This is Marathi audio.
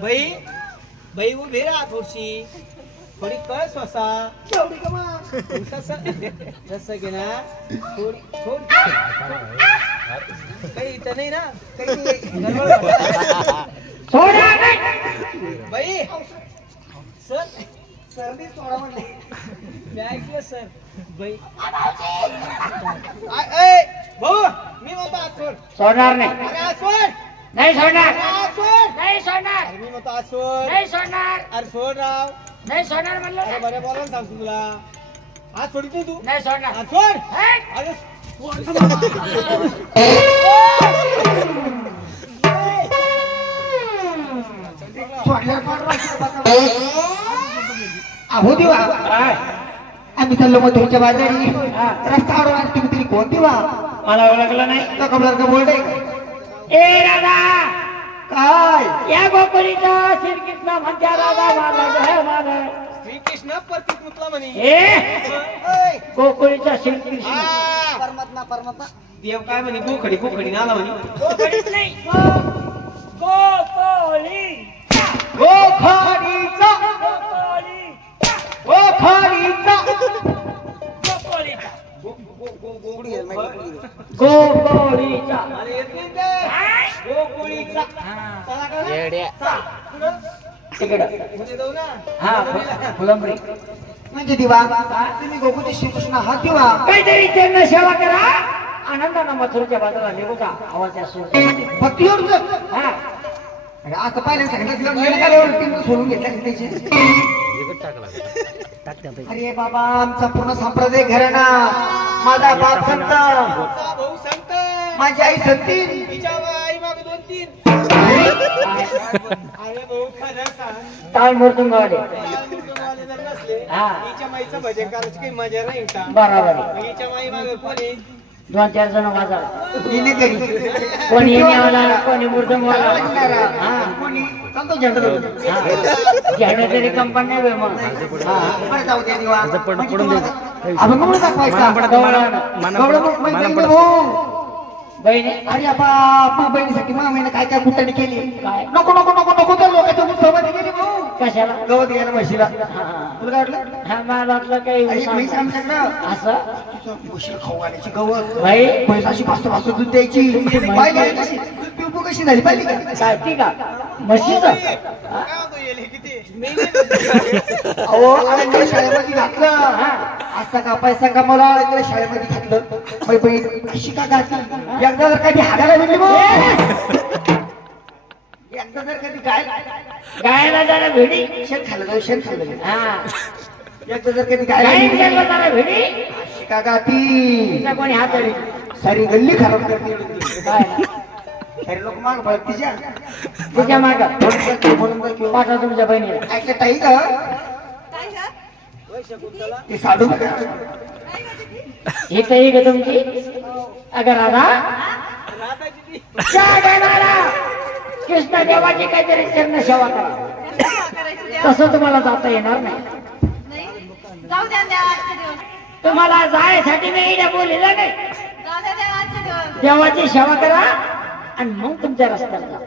बाई बाई उभी राहा थोडीशी थोडी कळ स्वसा केवढी का मग जसं की ना थोडी थोडी काही इथं नाही ना काही बाई सर सरनी सोडा म्हणले मी ऐकलं सर बाई भाऊ मी म्हणतो आज सोड सोडणार नाही आज सोड नाही सोडणार नाही सोडणार मी म्हणतो आज सोड नाही सोडणार अरे सोड राव नाही सोडणार म्हणलं अरे बरे बोला ना सांगतो तुला आज सोडित नाही तू नाही सोडणार आज सोड अरे अहो देवा आम्ही चाललो मथुरच्या बाजारी रस्त्यावर आणखी तरी कोण देवा मला ओळखलं नाही तो कमलार का बोर्ड आहे ए राधा काय या गोकुळीचा श्रीकृष्ण म्हणत्या राधा माझा जय माझा श्रीकृष्ण प्रतीक मुतला म्हणे ए गोकुळीचा श्रीकृष्ण परमात्मा परमात्मा देव काय म्हणे गोखडी गोखडी नाला म्हणे गोकुळीच नाही गोकुळी गोखाडीचा गोकुळी गोखाडीचा गोकुळीचा गोखाडीचा अरे येत नाही ते गोकुळीचा चला का तिकडं म्हणजे जाऊ ना हा फुलंबरी म्हणजे दिवा तुम्ही गोकुळ श्रीकृष्ण हा दिवा काहीतरी त्यांना सेवा करा आनंदानं मथुरच्या बाजूला निघू का आवाज असो भक्तीवर हा आता पाहिलं सांगितलं सोडून घेतल्या अरे बाबा आमचा पूर्ण संप्रदाय घराणा माझा बाप संत भाऊ सांगत माझी आई संती तिच्या आई मागे 2-3 अरे भाऊ खरं सांग टाळ मोडून गावले तालुक्यावाले जर नसले हा. हिच्या माईचं भजन करायची काही मजा नाही का बरोबर आहे. मग हिच्या माई मागे कोणी 2-4 जण माझा गेली घरी कोणी येण्यावाला कोणी मृदंगवाला हा कोणी सांगतो झेंडा घ्यायला तरी कंपनी नाही मग हा बरं जाऊ द्या दिवा आपण कोण दाखवायचा बहिणी अरे बाबा बहिणीसाठी मामीने काय काय कुठे केली काय नको नको नको नको तर लोकांच्या सोबत गेली भाऊ कशाला गवत घ्यायला म्हशीला हा तुला काय वाटलं हा मला वाटलं काही म्हैस आमच्याकडं असं म्हशीला खाऊ घालायची गवत भाई म्हैस अशी पाच दूध द्यायची पाहिली कशी दूध पिऊ कशी झाली पाहिली का काय ती का म्हशीचं काय होतो येले किती अहो आम्ही शाळेमध्ये घातलं असा का पैसा का मला इकडे शाळेमध्ये घातलं माझी बहीण अशी का घातली एकदा जर कधी हाडायला भेटली मग एकदा जर कधी गायला जरा भेडी शेण खाल्लं जाऊ शेण खाल्लं जाऊ. हा एकदा जर कधी गायला जरा भेडी अशी का गाती तिचा कोणी हातळी सारी गल्ली खराब करते काय सारे लोक माग पळत तिच्या तुझ्या माग म्हणून पाठवा तुमच्या बहिणीला ऐकलं ताई का ते साडू ही तरी का तुमची अगं राधा कृष्ण देवाची काहीतरी चरण सेवा करा तसं तुम्हाला जाता येणार नाही जाऊ द्या देवाचे दिवस तुम्हाला जायसाठी मी इथे बोललेलं नाही जाऊ द्या देवाचे दिवस देवाची सेवा करा आणि मग तुमच्या रस्त्याला जा